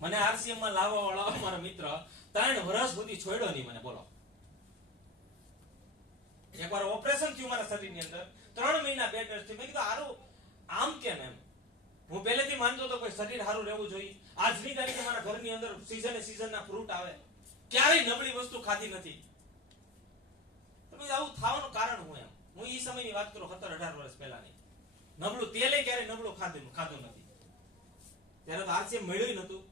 મને આરસીએમ માં લાવવા વાળો મારો મિત્ર 3 વર્ષ સુધી છોડ્યો નહીં મને. બોલો, એકવાર ઓપરેશન થયું મારા શરીરની અંદર, 3 મહિના બેડ રેસ્ટ થયું. મેં કીધું હારું આમ કેમ એમ. હું પહેલેથી માનતો હતો કોઈ શરીર સારું રહેવું જોઈએ. આજની તારીખે મારા ઘરની અંદર સીઝનના ફ્રૂટ આવે, ક્યારેય નબળી વસ્તુ ખાધી નથી. તો આવું થવાનું કારણ હું એમ. હું એ સમયની વાત કરું, 17-18 વર્ષ પહેલાની. નબળું તેલે ક્યારેય નબળું ખાધું નથી. ત્યારે તો આરસીએમ મળ્યું નતું.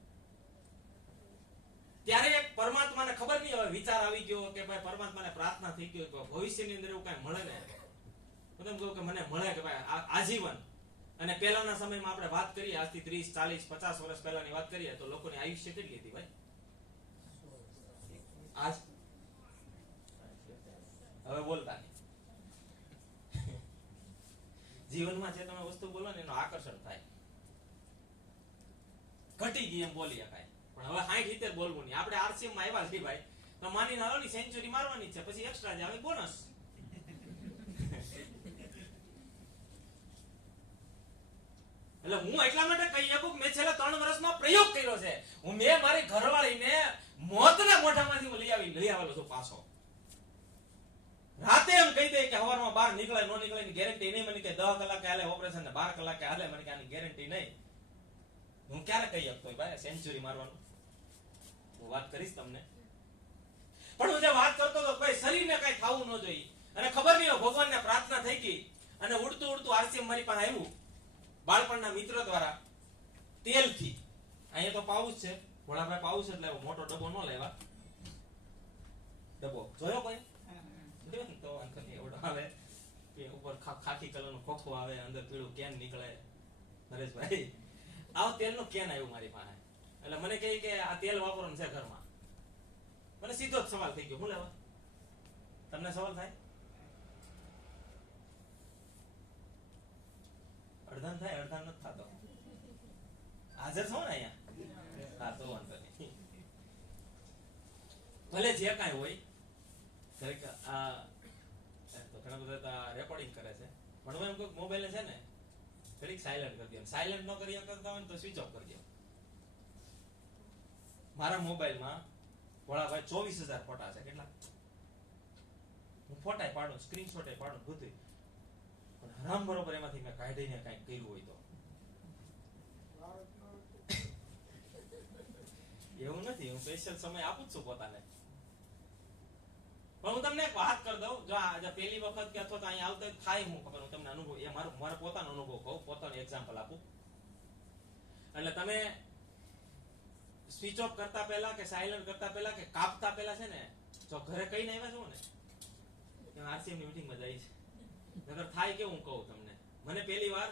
ત્યારે એક પરમાત્માને ખબર નહીં, હવે વિચાર આવી ગયો કે ભાઈ પરમાત્માને પ્રાર્થના થઈ ગયો કે ભવિષ્યની અંદર એવું કઈ મળે ને, હું એમ કહું કે મને મળે કે ભાઈ આજીવન. અને પહેલાના સમયમાં આપણે વાત કરીએ, આજથી 30, 40, 50 વર્ષ પહેલાની વાત કરીએ તો લોકોની આયુષ્ય કેટલી હતી ભાઈ? આજ હવે બોલતા નહીં. જીવનમાં જે તમે વસ્તુ બોલો ને એનું આકર્ષણ થાય. ઘટી ગઈ એમ બોલી શકાય, પણ હવે 60-70 બોલવું નહીં. આપણે આરસીએમ માં આવ્યા છીએ ભાઈ, તો માની હાલો ની સેન્ચુરી મારવાની છે, પછી એક્સ્ટ્રા જ આવે બોનસ. એટલે હું એટલા માટે કહી શકું, મેં છેલ્લા 3 વર્ષમાં પ્રયોગ કર્યો છે. મેં મારી ઘરવાળીને મોતના મોઢામાંથી લઈ આવેલો છું પાછો. રાતે એમ કહી દે કે સવારમાં બહાર નીકળે નો નીકળે ની ગેરંટી નહીં. મને કે 10 કલાકે હાલે ઓપરેશન ને 12 કલાકે હાલે, મને કે આની ગેરંટી નહીં. હું ક્યારે કહી શકતો ભાઈ સેન્ચુરી મારવાનું? હું વાત કરીશ તમને, પણ હું જે વાત કરતો હતો ભાઈ શરીરને કઈ થવું ન જોઈએ. અને ખબર નહીં ભગવાનને પ્રાર્થના થઈ ગઈ અને ઉડતું આરસીએમ મારી પાસે આવ્યું બાળપણના મિત્ર દ્વારા તેલથી. અહીંયા તો પાઉચ છે, ભોળાભાઈ પાઉચ એટલે મોટો ડબ્બો ન લેવા. ડબ્બો જોયો કોઈ? તો એવડો આવે, ઉપર ખાખી કલરનો ખોખો આવે, અંદર પીળું કેન નીકળે. નરેશભાઈ આવો તેલનો કેન આવ્યું મારી પાસે. એટલે મને કહે કે આ તેલ વાપરવાનું છે ઘરમાં. મને સીધો જ સવાલ થઈ ગયો, હું લેવા? તમને સવાલ થાય? અડધાન થાય, અડધાન નથી થતો. હાજર છો ને અહીંયા? હા, તો વાંધો નહીં. ભલે જે કાંઈ હોય, ઘણા બધા રેકોર્ડિંગ કરે છે, પણ હું એમ કહું મોબાઈલ છે ને ઘડીક સાયલેન્ટ કરી દો. સાયલેન્ટ ન કરી કરતા હોય તો સ્વિચ ઓફ કરી દો. મારા મોબાઈલમાં ભોળાભાઈ 24,000 ફોટા છે. કેટલા? હું ફોટા પાડું, સ્ક્રીનશોટ પાડું, બધું. પણ હરામ બરોબર એમાંથી મેં કાઢીને કઈક કર્યું હોય તો એવું નથી. હું સ્પેશિયલ સમય આપું જ છું પોતાને. પણ હું તમને એક વાત કરી દઉં, જો આજે પહેલી વખત કે અથવા તો અહીંયા આવતા થાય, હું ખબર, હું તમને અનુભવ, એ મારો પોતાનો અનુભવ કહું, પોતાનો એક્ઝામ્પલ આપું. એટલે તમે સ્વિચ ઓફ કરતા પહેલા કે સાયલેન્ટ કરતા પહેલા કે કાપતા પહેલા છે ને, જો ઘરે કઈ આવ્યા છો ને કે આરસીએમ ની મીટિંગમાં જાય છે, નકર થાય કે હું કહું તમને. મને પહેલી વાર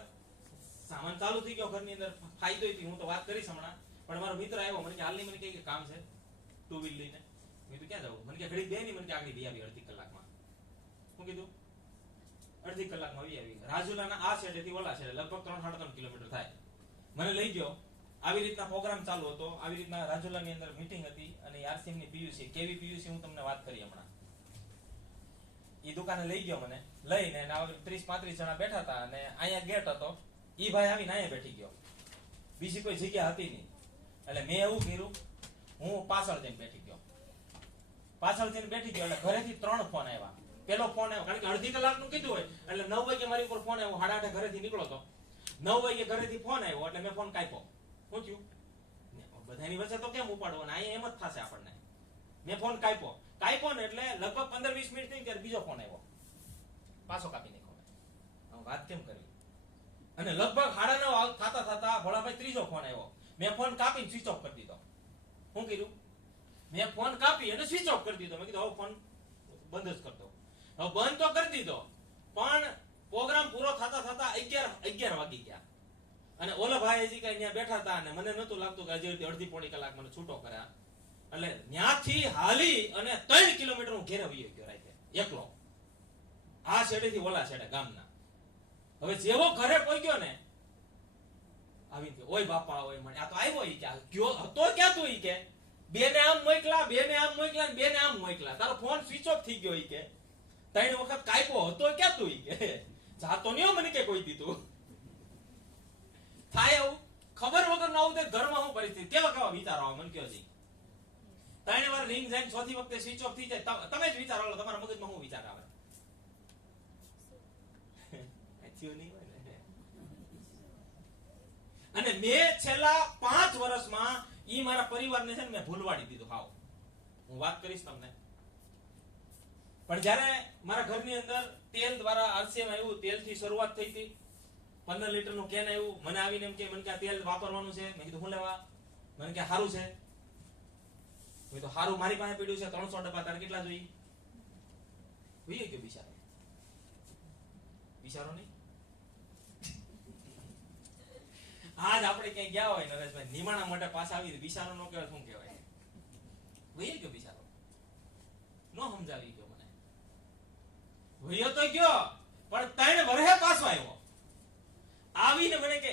સામાન ચાલુ થઈ ગયો ઘરની અંદર, ફાયદો હતી, હું તો વાત કરીશ હમણાં. પણ મારો મિત્ર આવ્યો, મને કે હાલની, મને કે કામ છે 2 વ્હીલ લઈને. મેં કીધું ક્યાં જવું? મને કે ઘડી બે નહીં, મને કે આગળ વી આવી અડધી કલાકમાં. હું કીધું અડધી કલાકમાં આવી. રાજુલાના આ છેડેથી ઓલા છેડે લગભગ 3-3.5 કિલોમીટર થાય. મને લઈ ગયો. આવી રીતના પ્રોગ્રામ ચાલુ હતો, આવી રીતના રાજુલાની અંદર મીટિંગ હતી. અને આરસીએમ ની પીયુસી, કેવી પીયુસી હું તમને વાત કરી હમણાં. એ દુકાને લઈ ગયો મને, લઈને 30-35 જણા બેઠા હતા. અને અહીંયા ગેટ હતો, ઈ ભાઈ આવીને અહીંયા બેઠી ગયો. બીજી કોઈ જગ્યા હતી નહીં. એટલે મેં એવું કર્યું, હું પાછળ જઈને બેઠી ગયો. એટલે ઘરેથી 3 ફોન આવ્યા. પેલો ફોન આવ્યો, કારણ કે અડધી કલાકનું કીધું હોય, એટલે 9 વાગે મારી ઉપર ફોન આવ્યો. 8:30 ઘરેથી નીકળો તો 9 વાગે ઘરેથી ફોન આવ્યો, એટલે મેં ફોન કાપ્યો. શું થયું? બધાની વચ્ચે તો કેમ ઉપાડવો, ને અહીંયા એમ જ થશે આપણને. મેં ફોન કાપ્યો ને એટલે લગભગ 15-20 મિનિટ થઈ ત્યારે બીજો ફોન આવ્યો, પાછો કાપી નાખ્યો. વાત કેમ કરી? અને લગભગ 9:30 થતા ભોળાભાઈ ત્રીજો ફોન આવ્યો. મેં ફોન કાપીને સ્વિચ ઓફ કરી દીધો. શું કર્યું? મેં ફોન કાપી અને સ્વિચ ઓફ કરી દીધો. મેં કીધું હવે ફોન બંધ જ કરતો. હવે બંધ તો કરી દીધો, પણ પ્રોગ્રામ પૂરો થતા 11 વાગી ગયા. અને ઓલા ભાઈ હજી કઈ ત્યાં બેઠા હતા, અને મને નતું લાગતું કે હજી અડધી-પોણી કલાક મને છૂટો કર્યા. એટલે ત્યાંથી હાલી અને 3 કિલોમીટર હું ઘેરે વયો ગયો રાતે એકલો, આ છેડેથી ઓલા છેડે ગામના. હવે જેવો ઘરે પહોંચ્યો ને, આવીને કે ઓય બાપા, ઓય મને આ તો આવ્યો. ઈ કે ગયો હતો ક્યાં તું? ઈ કે બેને આમ મોકલા, બેને આમ મોકલા, બેને આમ મોકલા, તારો ફોન સ્વિચ ઓફ થઈ ગયો. ઈ કે 3 વખત કાપ્યો હતો ક્યાં તું? ઈ કે જાતો નહીં મને કે કોઈ દીધું થાય. આવું ખબર વગર ના આવું તે ઘરમાં હું પરિસ્થિતિ, કેવા કેવા વિચારો આવે મને કયો જી. 3 વાર રિંગ જાય, ચોથી વખતે સ્વિચ ઓફ થઈ જાય, તમે જ વિચારો લો તમારા મગજમાં શું વિચાર આવે. થયું નહીં હોય ને. અને મેં છેલ્લા 5 વર્ષમાં ઈ મારા પરિવારને છે ને મેં ભૂલવાડી દીધું. હાવ હું વાત કરીશ તમને. પણ જ્યારે મારા ઘરની અંદર તેલ દ્વારા આરસીએમ આવ્યું, તેલથી શરૂઆત થઈ હતી, 15 લીટરનું કેન આવ્યું, મને આવીને એમ કે મને કે આ તેલ વાપરવાનું છે. મેં કીધું હું લેવા? મને કે સારું છે. મેં તો સારું મારી પાસે પડ્યું છે 300 ડબ્બા, તારે કેટલા જોઈએ? જોઈએ કે બિચારો બિચારો નહીં. આજ આપણે ક્યાંય ગયા હોય નરેશભાઈ, નિમાણા માટે પાછા આવી બિચારો નો કહેવાય, શું કહેવાય? વહી ગયો બિચારો, નો સમજાવી ગયો મને. વહ્યો તો ગયો, પણ 3 વર્ષે પાછો આવ્યો. આવીને મને કે